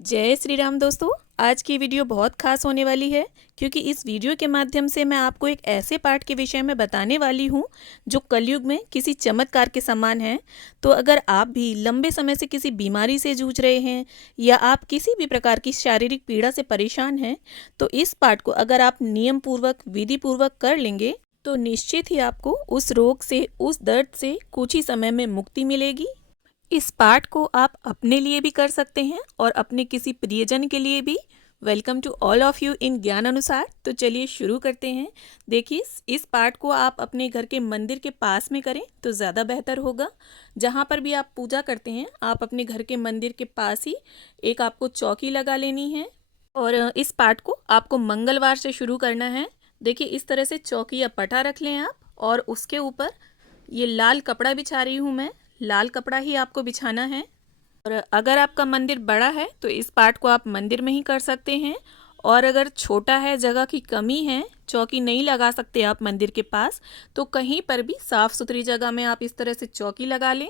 जय श्री राम दोस्तों। आज की वीडियो बहुत खास होने वाली है क्योंकि इस वीडियो के माध्यम से मैं आपको एक ऐसे पाठ के विषय में बताने वाली हूँ जो कलयुग में किसी चमत्कार के समान है। तो अगर आप भी लंबे समय से किसी बीमारी से जूझ रहे हैं या आप किसी भी प्रकार की शारीरिक पीड़ा से परेशान हैं, तो इस पाठ को अगर आप नियम पूर्वक विधि पूर्वक कर लेंगे तो निश्चित ही आपको उस रोग से, उस दर्द से कुछ ही समय में मुक्ति मिलेगी। इस पाठ को आप अपने लिए भी कर सकते हैं और अपने किसी प्रियजन के लिए भी। Welcome to all of you in Gyan Anusar. तो चलिए शुरू करते हैं। देखिए, इस पाठ को आप अपने घर के मंदिर के पास में करें तो ज़्यादा बेहतर होगा। जहाँ पर भी आप पूजा करते हैं, आप अपने घर के मंदिर के पास ही एक आपको चौकी लगा लेनी है और इस पाठ को आपको मंगलवार से शुरू करना है। देखिए, इस तरह से चौकी या पटा रख लें आप और उसके ऊपर ये लाल कपड़ा बिछा रही हूँ मैं। लाल कपड़ा ही आपको बिछाना है। और अगर आपका मंदिर बड़ा है तो इस पाठ को आप मंदिर में ही कर सकते हैं, और अगर छोटा है, जगह की कमी है, चौकी नहीं लगा सकते आप मंदिर के पास, तो कहीं पर भी साफ़ सुथरी जगह में आप इस तरह से चौकी लगा लें।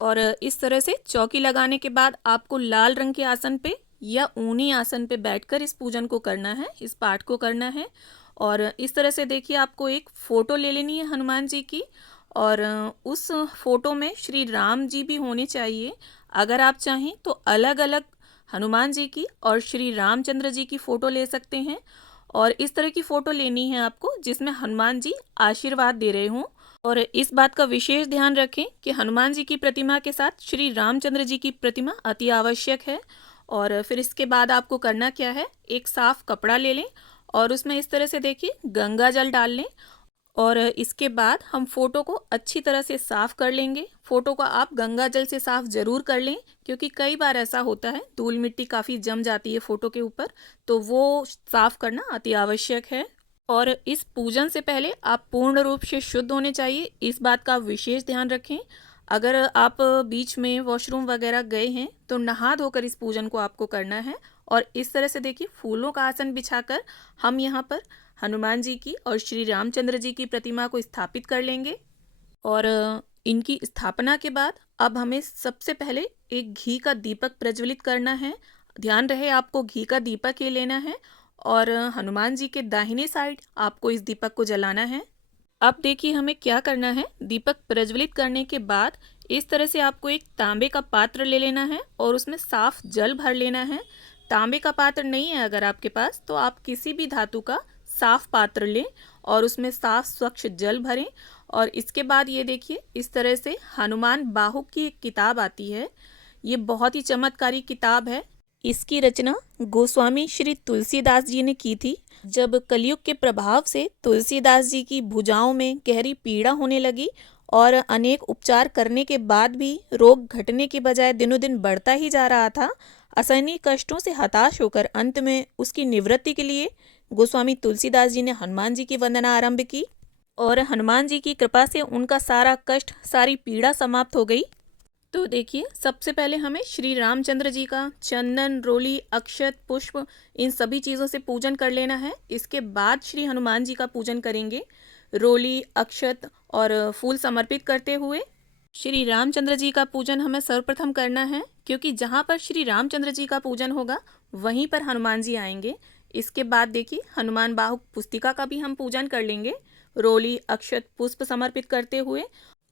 और इस तरह से चौकी लगाने के बाद आपको लाल रंग के आसन पे या ऊनी आसन पे बैठकर इस पूजन को करना है, इस पाठ को करना है। और इस तरह से देखिए, आपको एक फ़ोटो ले लेनी है हनुमान जी की, और उस फोटो में श्री राम जी भी होने चाहिए। अगर आप चाहें तो अलग अलग हनुमान जी की और श्री रामचंद्र जी की फ़ोटो ले सकते हैं। और इस तरह की फ़ोटो लेनी है आपको जिसमें हनुमान जी आशीर्वाद दे रहे हों। और इस बात का विशेष ध्यान रखें कि हनुमान जी की प्रतिमा के साथ श्री रामचंद्र जी की प्रतिमा अति आवश्यक है। और फिर इसके बाद आपको करना क्या है, एक साफ़ कपड़ा ले लें और उसमें इस तरह से देखिए गंगा जल डाल लें। और इसके बाद हम फ़ोटो को अच्छी तरह से साफ़ कर लेंगे। फ़ोटो को आप गंगा जल से साफ़ ज़रूर कर लें, क्योंकि कई बार ऐसा होता है धूल मिट्टी काफ़ी जम जाती है फ़ोटो के ऊपर, तो वो साफ़ करना अति आवश्यक है। और इस पूजन से पहले आप पूर्ण रूप से शुद्ध होने चाहिए, इस बात का विशेष ध्यान रखें। अगर आप बीच में वॉशरूम वगैरह गए हैं तो नहा धोकर इस पूजन को आपको करना है। और इस तरह से देखिए, फूलों का आसन बिछाकर हम यहाँ पर हनुमान जी की और श्री रामचंद्र जी की प्रतिमा को स्थापित कर लेंगे। और इनकी स्थापना के बाद अब हमें सबसे पहले एक घी का दीपक प्रज्वलित करना है। ध्यान रहे, आपको घी का दीपक ही लेना है और हनुमान जी के दाहिने साइड आपको इस दीपक को जलाना है। अब देखिए हमें क्या करना है। दीपक प्रज्वलित करने के बाद इस तरह से आपको एक तांबे का पात्र ले लेना है और उसमें साफ जल भर लेना है। तांबे का पात्र नहीं है अगर आपके पास, तो आप किसी भी धातु का साफ पात्र लें और उसमें साफ स्वच्छ जल भरें। और इसके बाद ये देखिए, इस तरह से हनुमान बाहुक की एक किताब आती है। ये बहुत ही चमत्कारी किताब है। इसकी रचना गोस्वामी श्री तुलसीदास जी ने की थी। जब कलयुग के प्रभाव से तुलसीदास जी की भुजाओं में गहरी पीड़ा होने लगी और अनेक उपचार करने के बाद भी रोग घटने के बजाय दिनों दिन बढ़ता ही जा रहा था, असहनीय कष्टों से हताश होकर अंत में उसकी निवृत्ति के लिए गोस्वामी तुलसीदास जी ने हनुमान जी की वंदना आरंभ की। और हनुमान जी की कृपा से उनका सारा कष्ट, सारी पीड़ा समाप्त हो गई। तो देखिए, सबसे पहले हमें श्री रामचंद्र जी का चंदन, रोली, अक्षत, पुष्प, इन सभी चीज़ों से पूजन कर लेना है। इसके बाद श्री हनुमान जी का पूजन करेंगे। रोली, अक्षत और फूल समर्पित करते हुए श्री रामचंद्र जी का पूजन हमें सर्वप्रथम करना है, क्योंकि जहाँ पर श्री रामचंद्र जी का पूजन होगा वहीं पर हनुमान जी आएंगे। इसके बाद देखिए, हनुमान बाहुक पुस्तिका का भी हम पूजन कर लेंगे। रोली, अक्षत, पुष्प समर्पित करते हुए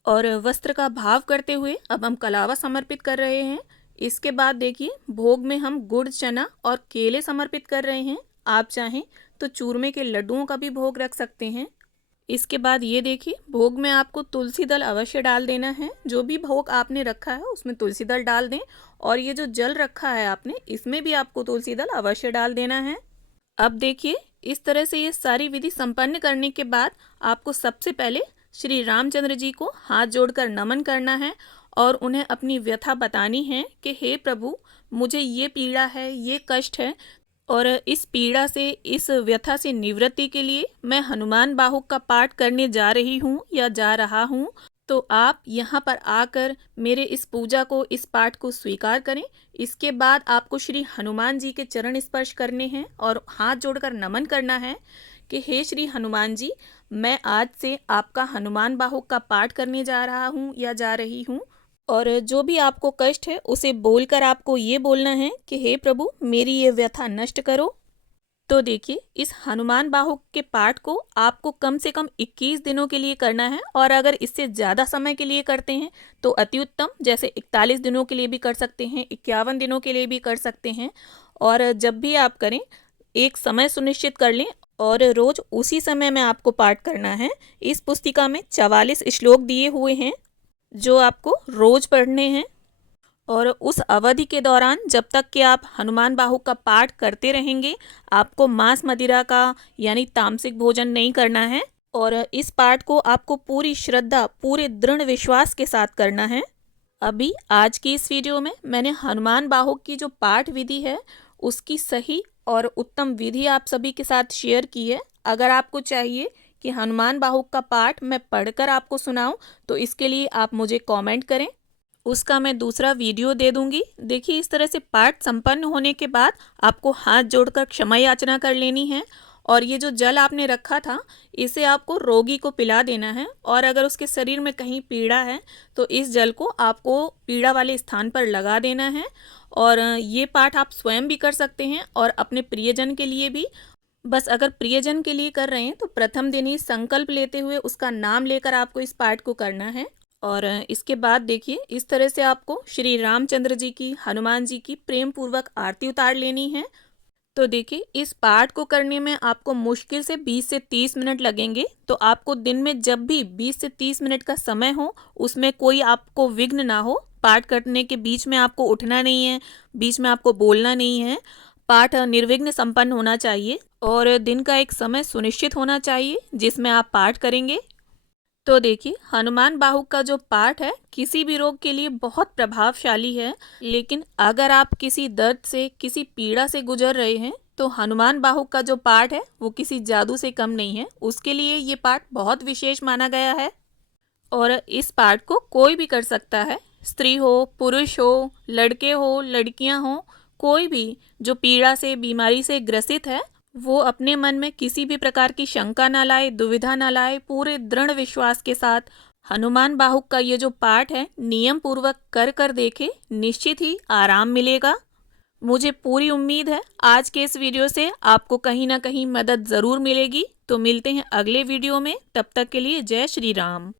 और वस्त्र का भाव करते हुए अब हम कलावा समर्पित कर रहे हैं। इसके बाद देखिए, भोग में हम गुड़, चना और केले समर्पित कर रहे हैं। आप चाहें तो चूरमे के लड्डुओं का भी भोग रख सकते हैं। इसके बाद ये देखिए, भोग में आपको तुलसी दल अवश्य डाल देना है। जो भी भोग आपने रखा है उसमें तुलसी दल डाल दें, और ये जो जल रखा है आपने, इसमें भी आपको तुलसी दल अवश्य डाल देना है। अब देखिए, इस तरह से ये सारी विधि संपन्न करने के बाद आपको सबसे पहले श्री रामचंद्र जी को हाथ जोड़कर नमन करना है और उन्हें अपनी व्यथा बतानी है कि हे प्रभु, मुझे ये पीड़ा है, ये कष्ट है, और इस पीड़ा से, इस व्यथा से निवृत्ति के लिए मैं हनुमान बाहुक का पाठ करने जा रही हूँ या जा रहा हूँ। तो आप यहाँ पर आकर मेरे इस पूजा को, इस पाठ को स्वीकार करें। इसके बाद आपको श्री हनुमान जी के चरण स्पर्श करने हैं और हाथ जोड़कर नमन करना है कि हे श्री हनुमान जी, मैं आज से आपका हनुमान बाहुक का पाठ करने जा रहा हूँ या जा रही हूँ। और जो भी आपको कष्ट है उसे बोलकर आपको ये बोलना है कि हे प्रभु, मेरी ये व्यथा नष्ट करो। तो देखिए, इस हनुमान बाहुक के पाठ को आपको कम से कम 21 दिनों के लिए करना है, और अगर इससे ज़्यादा समय के लिए करते हैं तो अति उत्तम, जैसे 41 दिनों के लिए भी कर सकते हैं, 51 दिनों के लिए भी कर सकते हैं। और जब भी आप करें, एक समय सुनिश्चित कर लें और रोज उसी समय में आपको पाठ करना है। इस पुस्तिका में 44 श्लोक दिए हुए हैं जो आपको रोज पढ़ने हैं, और उस अवधि के दौरान जब तक कि आप हनुमान बाहुक का पाठ करते रहेंगे, आपको मांस मदिरा का यानी तामसिक भोजन नहीं करना है। और इस पाठ को आपको पूरी श्रद्धा, पूरे दृढ़ विश्वास के साथ करना है। अभी आज की इस वीडियो में मैंने हनुमान बाहुक की जो पाठ विधि है उसकी सही और उत्तम विधि आप सभी के साथ शेयर की है। अगर आपको चाहिए कि हनुमान बाहुक का पाठ मैं पढ़कर आपको सुनाऊं तो इसके लिए आप मुझे कमेंट करें, उसका मैं दूसरा वीडियो दे दूंगी। देखिए, इस तरह से पाठ संपन्न होने के बाद आपको हाथ जोड़कर क्षमा याचना कर लेनी है, और ये जो जल आपने रखा था इसे आपको रोगी को पिला देना है। और अगर उसके शरीर में कहीं पीड़ा है तो इस जल को आपको पीड़ा वाले स्थान पर लगा देना है। और ये पाठ आप स्वयं भी कर सकते हैं और अपने प्रियजन के लिए भी। बस अगर प्रियजन के लिए कर रहे हैं तो प्रथम दिन ही संकल्प लेते हुए उसका नाम लेकर आपको इस पाठ को करना है। और इसके बाद देखिए, इस तरह से आपको श्री रामचंद्र जी की, हनुमान जी की प्रेम पूर्वक आरती उतार लेनी है। तो देखिए, इस पाठ को करने में आपको मुश्किल से 20 से 30 मिनट लगेंगे। तो आपको दिन में जब भी 20 से 30 मिनट का समय हो, उसमें कोई आपको विघ्न ना हो। पाठ करने के बीच में आपको उठना नहीं है, बीच में आपको बोलना नहीं है। पाठ निर्विघ्न संपन्न होना चाहिए, और दिन का एक समय सुनिश्चित होना चाहिए जिसमें आप पाठ करेंगे। तो देखिए, हनुमान बाहुक का जो पाठ है किसी भी रोग के लिए बहुत प्रभावशाली है। लेकिन अगर आप किसी दर्द से, किसी पीड़ा से गुजर रहे हैं तो हनुमान बाहुक का जो पाठ है वो किसी जादू से कम नहीं है। उसके लिए ये पाठ बहुत विशेष माना गया है, और इस पाठ को कोई भी कर सकता है। स्त्री हो, पुरुष हो, लड़के हो, लड़कियां हो, कोई भी जो पीड़ा से, बीमारी से ग्रसित है, वो अपने मन में किसी भी प्रकार की शंका ना लाए, दुविधा ना लाए। पूरे दृढ़ विश्वास के साथ हनुमान बाहुक का ये जो पाठ है नियम पूर्वक कर कर देखे, निश्चित ही आराम मिलेगा। मुझे पूरी उम्मीद है आज के इस वीडियो से आपको कहीं ना कहीं मदद ज़रूर मिलेगी। तो मिलते हैं अगले वीडियो में, तब तक के लिए जय श्री राम।